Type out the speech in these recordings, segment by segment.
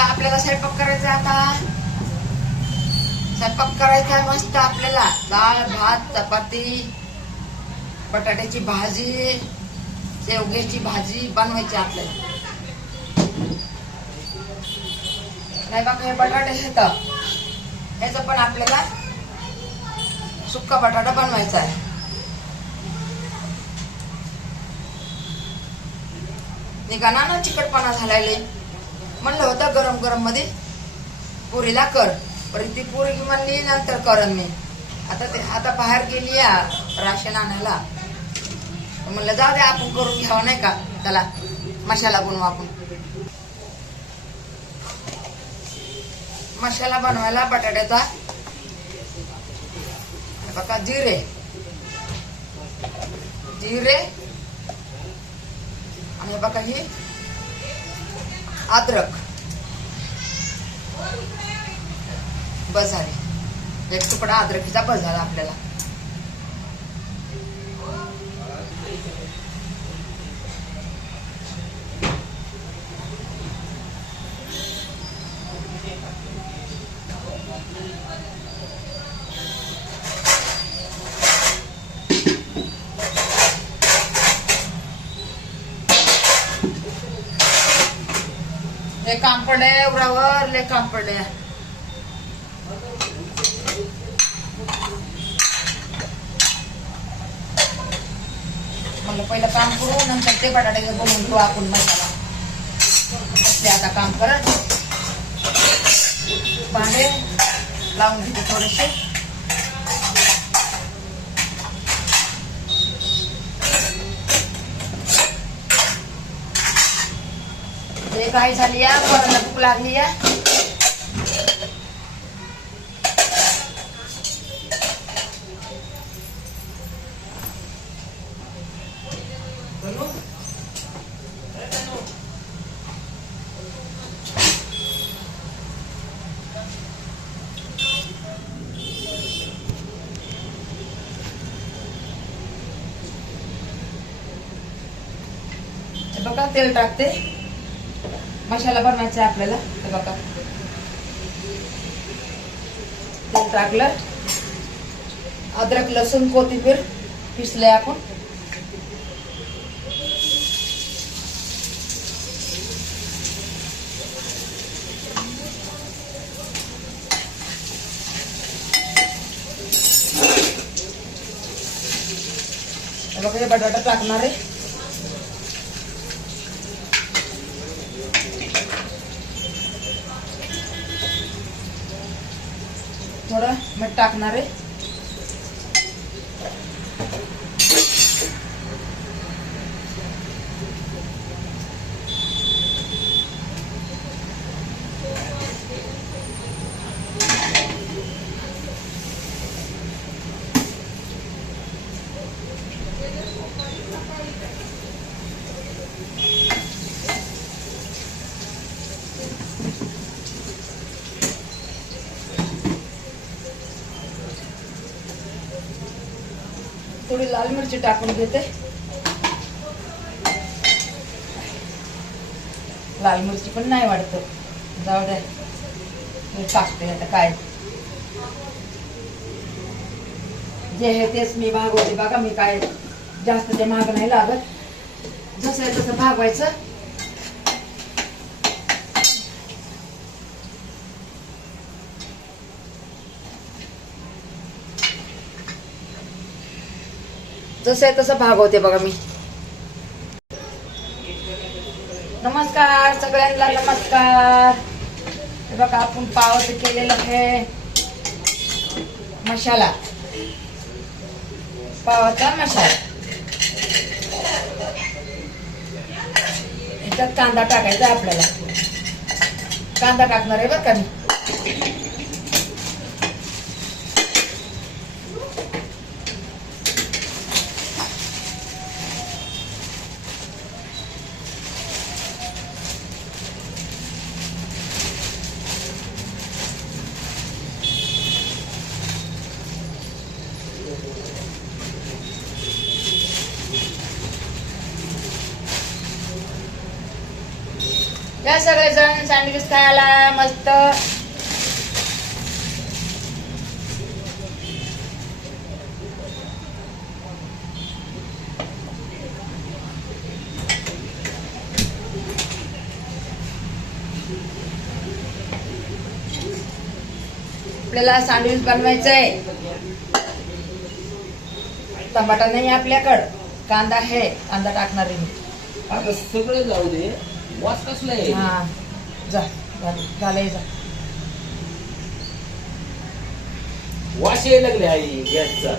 आपल्याला स्वयंपाक करायचा आता. स्वयंपाक करायचा मस्त आपल्याला. डाळ भात चपाती बटाट्याची भाजी शेवग्याची भाजी बनवायची आपल्याला. नाही बघा हे बटाटे येतं ह्याचं पण आपल्याला सुक्का बटाटा बनवायचा आहे. निघाला ना चिकटपणा झालाय. म्हणलं होतं गरम गरम मध्ये पुरीला कर पण ती पुरी म्हणली नंतर करन मी. आता बाहेर गेली राशन आणायला. म्हणलं जाऊ दे आपण करून घ्यावं नाही का. त्याला मसाला बनवू आपण. मसाला बनवायला बटाट्याचा बघा जिरे आणि बघा ही अद्रक बस झाले. एक तुकडा अद्रकीचा बस झाला आपल्याला. ले काम पडले उरावर ले काम पडले. म्हणलं पहिलं काम करू नंतर ते बटाटे बनवून ठेवू आपण मसाला. ते आता काम करत भांडे लावून घेते थोडेसे. ते काय झाली या कोणाला भूक लागली या. बघा तेल टाकते. मसाला बनवायचा आहे आपल्याला. हे बघा तेल टाकलं. अद्रक लसूण कोथिंबीर पिसले आपण. हे बघा हे बटाटा टाकणार आहे. थोडं मीठ टाकणार आहे. थोडी लाल मिरची टाकून घेते. लाल मिरची पण नाही वाटत. जाऊ दे मी टाकते. आता काय जे आहे तेच मी भागवते बघा. मी काय जास्त ते महाग नाही लागत. जसं आहे तसं भागवायचं. जसं आहे तसं भागवते बघा मी. नमस्कार सगळ्यांना नमस्कार. हे बघा आपण पावाचं केलेलं आहे मसाला. पावाचा मसाला. याच्यात कांदा टाकायचा आपल्याला. कांदा टाकणार आहे बरं का मी. या सगळेजण सँडविच खायला मस्त. आपल्याला सँडविच बनवायचंय. टमाटा नाही आपल्याकडं, कांदा आहे, कांदा टाकणार आहे मी. आता सगळं जाऊ दे, वास कसला आहे? हा जा झालंय जा. वास यायला लागले आई गॅसचा.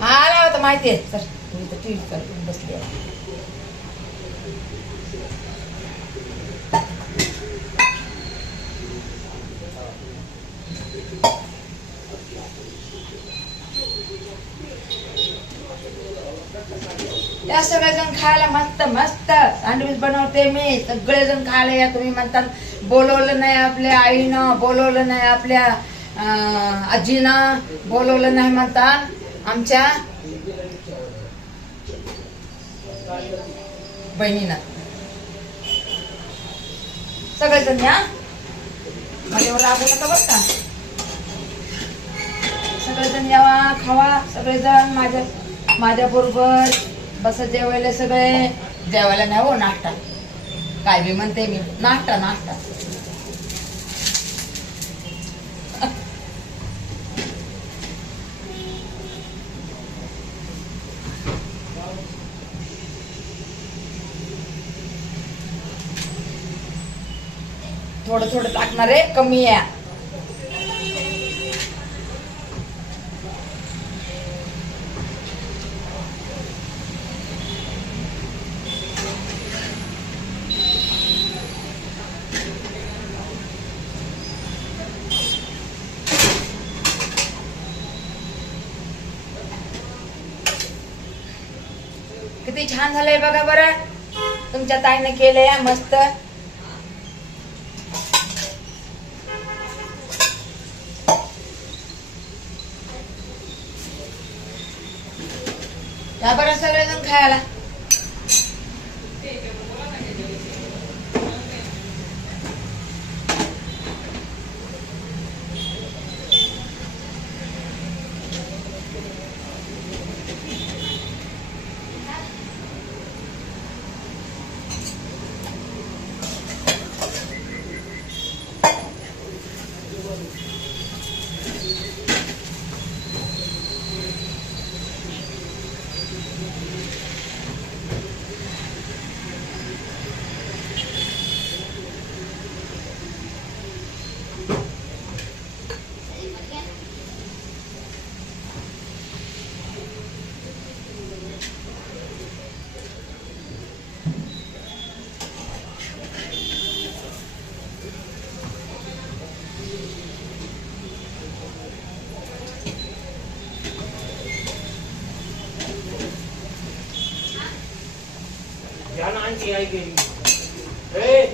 हा आला होता माहितीये. सर मी तर टीव्ही करत बसली आहे. या सगळेजण खायला मस्त मस्त सँडविच बनवते मी. सगळेजण खायला या. तुम्ही म्हणतात बोलवलं नाही आपल्या आईनं, बोलवलं नाही आपल्या आजीनं, बोलवलं नाही म्हणतात आमच्या बहिणीनं. सगळेजण या, माझ्यावर रागू नका बरं का. सगळेजण यावा, खावा सगळेजण माझ्या बरोबर बस. जेवायला सगळे, जेवायला नाही हो, नाश्ता. काय बी म्हणते मी, नाश्ता नाश्ता. थोडं थोडं टाकणार आहे, कमी आहे. किती छान झालंय बघा बरं. तुमच्या ताईने केलंय मस्त. या बरं सगळेजण खायला. आंटी आई गेली. ए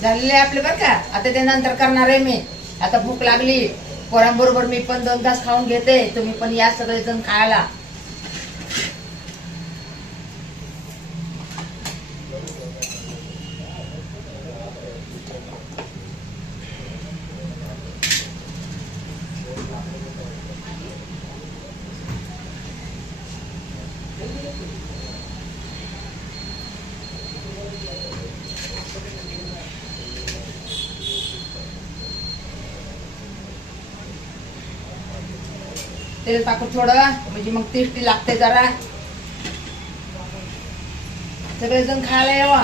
झालेले आपले बरं का. आता ते नंतर करणार आहे मी. आता भूक लागली पोरांबरोबर. मी पण 2 तास खाऊन घेते. तुम्ही पण या सगळेजण खायला. तेल टाकू थोडं, म्हणजे मग टेस्टी लागते जरा. सगळेजण खायला यावा.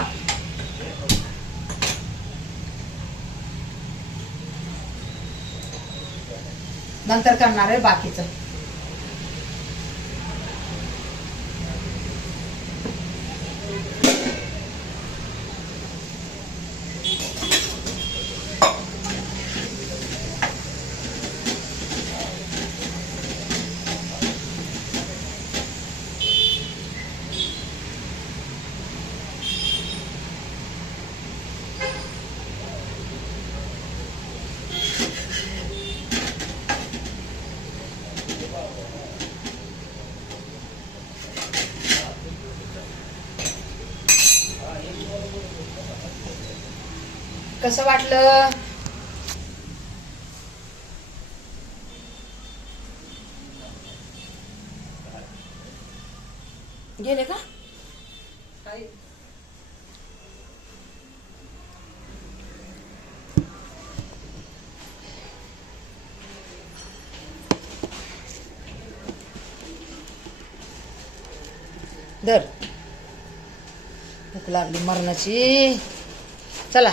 नंतर करणार आहे बाकीचं. कसं वाटलं? गेले का? धर, भूक लागली मरणाची. चला